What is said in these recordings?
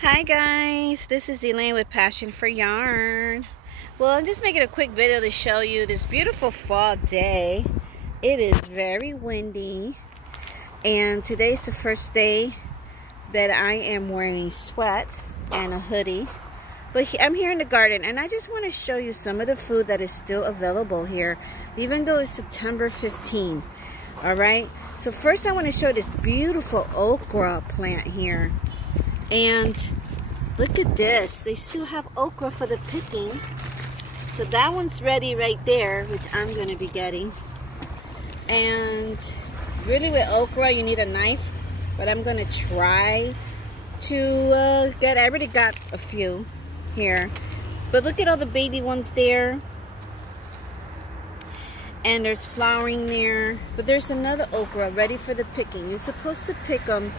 Hi guys, this is Elaine with Passion for Yarn. Well, I'm just making a quick video to show you this beautiful fall day. It is very windy, and today's the first day that I am wearing sweats and a hoodie. But I'm here in the garden, and I just want to show you some of the food that is still available here, even though it's September 15. Alright, so first I want to show this beautiful okra plant here. And look at this, they still have okra for the picking. So that one's ready right there, which I'm going to be getting. And really with okra you need a knife, but I'm going to try to I already got a few here. But look at all the baby ones there. And there's flowering there. But there's another okra ready for the picking. You're supposed to pick them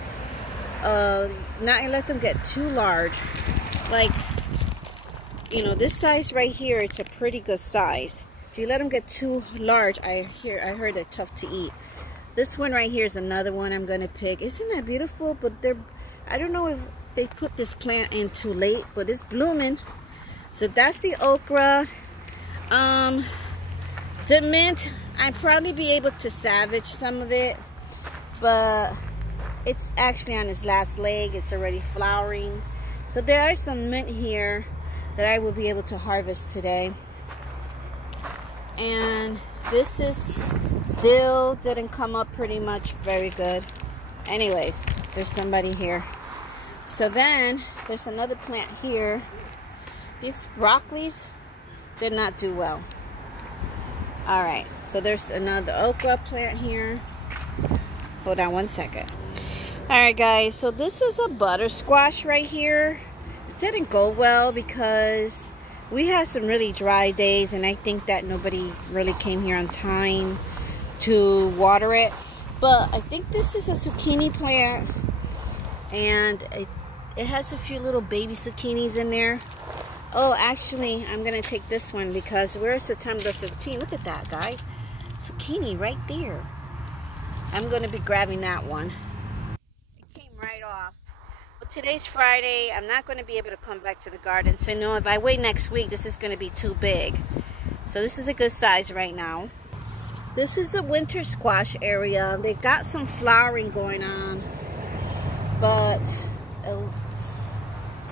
not let them get too large. Like, you know, this size right here, it's a pretty good size. If you let them get too large, I heard they're tough to eat. This one right here is another one I'm gonna pick. Isn't that beautiful? But I don't know if they put this plant in too late, but it's blooming. So that's the okra. The mint, I'd probably be able to salvage some of it, but it's actually on its last leg. It's already flowering. So there are some mint here that I will be able to harvest today. And this is dill. Didn't come up pretty much very good. Anyways, there's somebody here. So then there's another plant here. These broccolis did not do well. Alright, so there's another okra plant here. Hold on one second. Alright guys, so this is a butter squash right here. It didn't go well because we had some really dry days, and I think that nobody really came here on time to water it. But I think this is a zucchini plant, and it has a few little baby zucchinis in there. Oh, actually, I'm going to take this one because we're September 15. Look at that, guys. Zucchini right there. I'm going to be grabbing that one. Right off. But today's Friday. I'm not going to be able to come back to the garden, so you know, if I wait next week, this is going to be too big. So this is a good size right now. This is the winter squash area. They got some flowering going on, but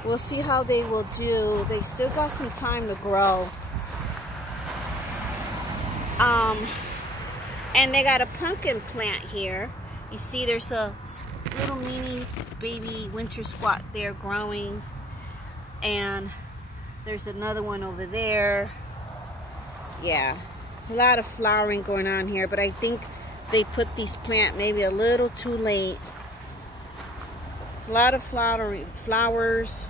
we'll see how they will do. They still got some time to grow. And they got a pumpkin plant here. You see there's a little mini baby winter squash there growing, and there's another one over there. Yeah, there's a lot of flowering going on here, but I think they put these plants maybe a little too late. A lot of flowers.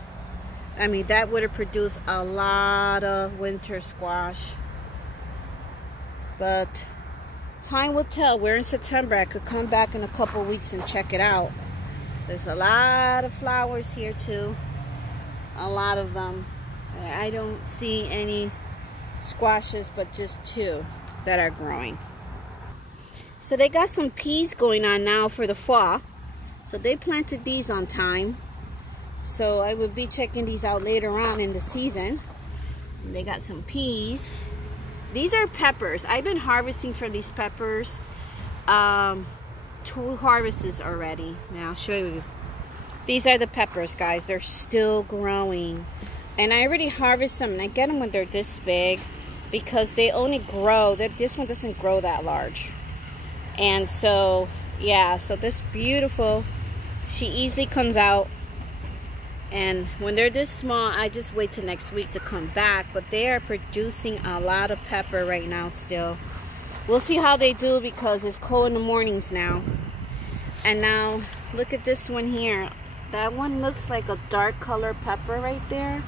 I mean, that would have produced a lot of winter squash, but time will tell. We're in September. I could come back in a couple weeks and check it out. There's a lot of flowers here too. A lot of them. I don't see any squashes, but just two that are growing. So they got some peas going on now for the fall. So they planted these on time. So I will be checking these out later on in the season. And they got some peas. These are peppers. I've been harvesting from these peppers. 2 harvests already. Now I'll show you. These are the peppers, guys. They're still growing. And I already harvest them, and I get them when they're this big because they only grow. This one doesn't grow that large. And so, yeah, so this beautiful. She easily comes out. And when they're this small, I just wait till next week to come back. But they are producing a lot of pepper right now still. We'll see how they do because it's cold in the mornings now. And now, look at this one here. That one looks like a dark color pepper right there.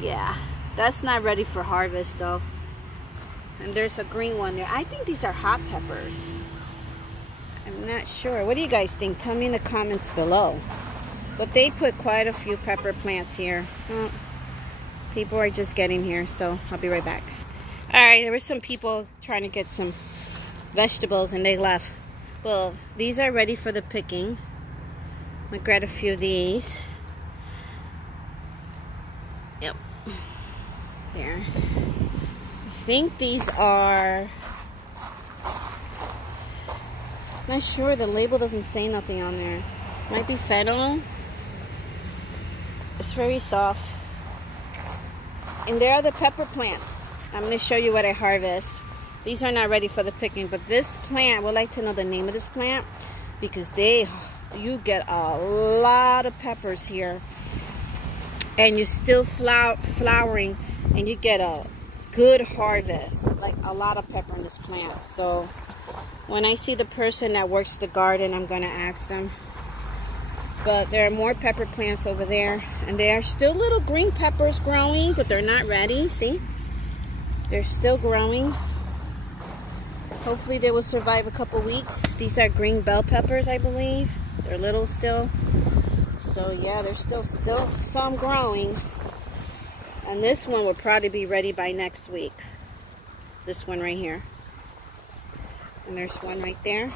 Yeah, that's not ready for harvest though. And there's a green one there. I think these are hot peppers. I'm not sure. What do you guys think? Tell me in the comments below. But they put quite a few pepper plants here. Oh, people are just getting here, so I'll be right back. Alright, there were some people trying to get some vegetables and they left. Well, these are ready for the picking. I'm gonna grab a few of these. Yep. There. I think these are... Not sure. The label doesn't say nothing on there. Might be fennel. It's very soft. And there are the pepper plants. I'm going to show you what I harvest. These are not ready for the picking, but this plant, I would like to know the name of this plant because you get a lot of peppers here. And you're still flowering and you get a good harvest. Like a lot of pepper in this plant. So when I see the person that works the garden, I'm going to ask them. But there are more pepper plants over there. And they are still little green peppers growing, but they're not ready. See? They're still growing. Hopefully they will survive a couple weeks. These are green bell peppers, I believe. They're little still. So yeah, there's still some growing. And this one will probably be ready by next week. This one right here. And there's one right there.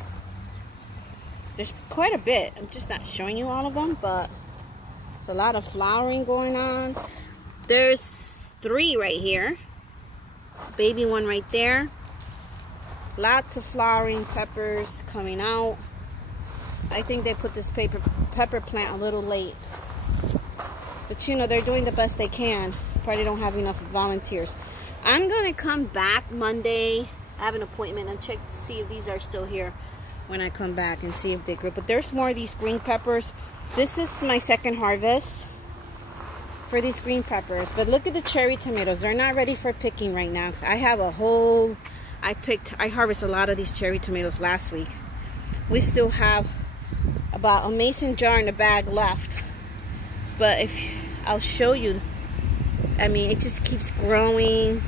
There's quite a bit. I'm just not showing you all of them, but there's a lot of flowering going on. There's 3 right here. Baby one right there. Lots of flowering peppers coming out. I think they put this pepper plant a little late. But you know, they're doing the best they can. Probably don't have enough volunteers. I'm going to come back Monday. I have an appointment and check to see if these are still here when I come back and see if they grow. But there's more of these green peppers. This is my second harvest for these green peppers. But look at the cherry tomatoes. They're not ready for picking right now. Because I have a whole... I harvested a lot of these cherry tomatoes last week. We still have about a mason jar in the bag left. But if I'll show you, I mean, it just keeps growing.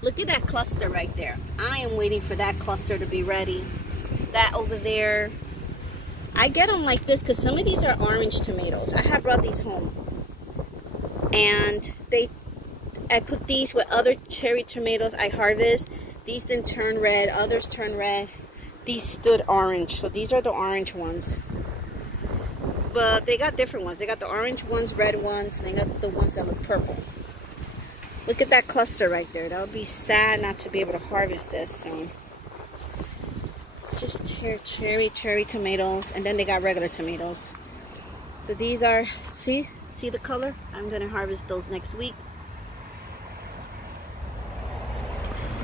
Look at that cluster right there. I am waiting for that cluster to be ready. That over there. I get them like this because some of these are orange tomatoes. I have brought these home. And I put these with other cherry tomatoes I harvest. These didn't turn red. Others turn red. These stood orange. So these are the orange ones. But they got different ones. They got the orange ones, red ones, and they got the ones that look purple. Look at that cluster right there. That would be sad not to be able to harvest this. So it's just cherry tomatoes. And then they got regular tomatoes. So these are, see the color? I'm going to harvest those next week.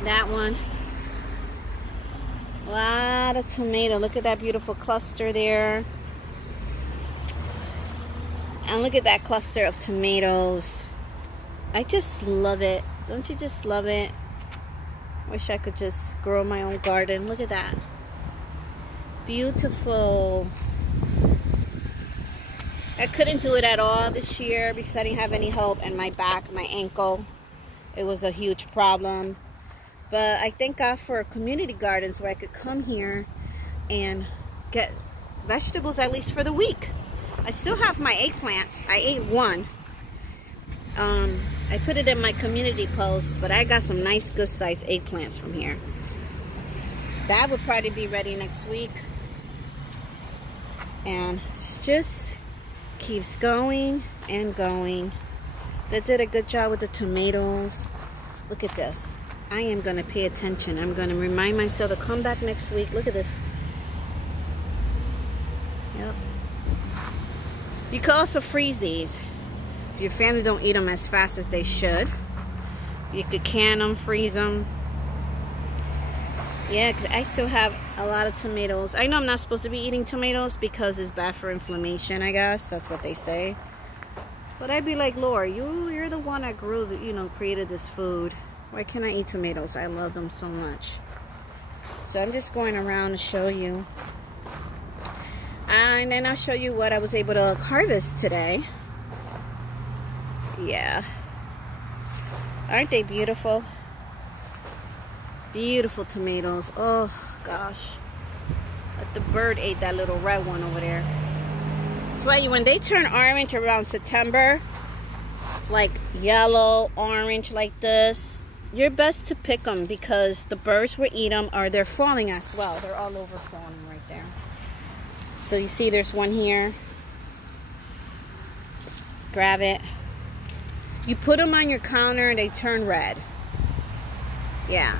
That one. A lot of tomato. Look at that beautiful cluster there. And look at that cluster of tomatoes. I just love it. Don't you just love it? Wish I could just grow my own garden. Look at that. Beautiful. I couldn't do it at all this year because I didn't have any help, and my back, my ankle, it was a huge problem. But I thank God for community gardens where I could come here and get vegetables at least for the week. I still have my eggplants. I ate one. I put it in my community post, but I got some nice good sized eggplants from here. That would probably be ready next week. And it just keeps going and going. They did a good job with the tomatoes. Look at this. I am going to pay attention. I'm going to remind myself to come back next week. Look at this. Yep. You can also freeze these. If your family don't eat them as fast as they should, you could can them, freeze them. Yeah, because I still have a lot of tomatoes. I know I'm not supposed to be eating tomatoes because it's bad for inflammation, I guess. That's what they say. But I'd be like, Lord, you're the one that grew, created this food. Why can't I eat tomatoes? I love them so much. So I'm just going around to show you. And then I'll show you what I was able to harvest today. Yeah. Aren't they beautiful? Beautiful tomatoes. Oh, gosh. But the bird ate that little red one over there. That's why when they turn orange around September, like yellow, orange like this, you're best to pick them because the birds will eat them, or they're falling as well. They're all over falling right there. So you see there's one here. Grab it. You put them on your counter and they turn red. Yeah.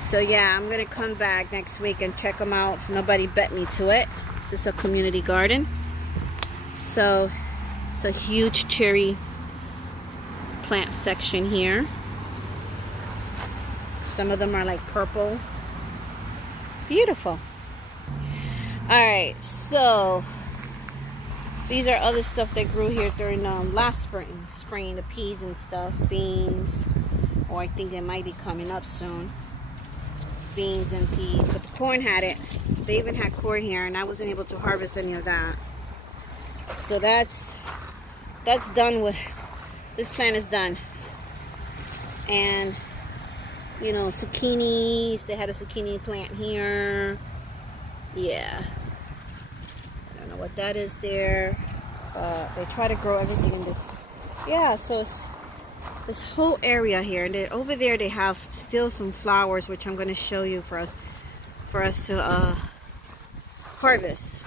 So yeah, I'm gonna come back next week and check them out. Nobody bet me to it. This is a community garden. So it's a huge cherry plant section here. Some of them are like purple. Beautiful. Alright, so these are other stuff that grew here during last spring. Spraying the peas and stuff, beans, or I think it might be coming up soon. Beans and peas, but the corn had it. They even had corn here, and I wasn't able to harvest any of that. So that's done with. This plant is done. And you know, zucchinis. They had a zucchini plant here. Yeah. I don't know what that is there. They try to grow everything in this. Yeah, so it's this whole area here. And then over there they have still some flowers, which I'm going to show you for us to harvest.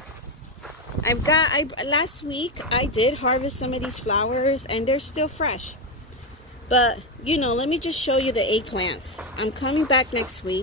Last week I did harvest some of these flowers and they're still fresh. But, you know, let me just show you the eggplants. I'm coming back next week.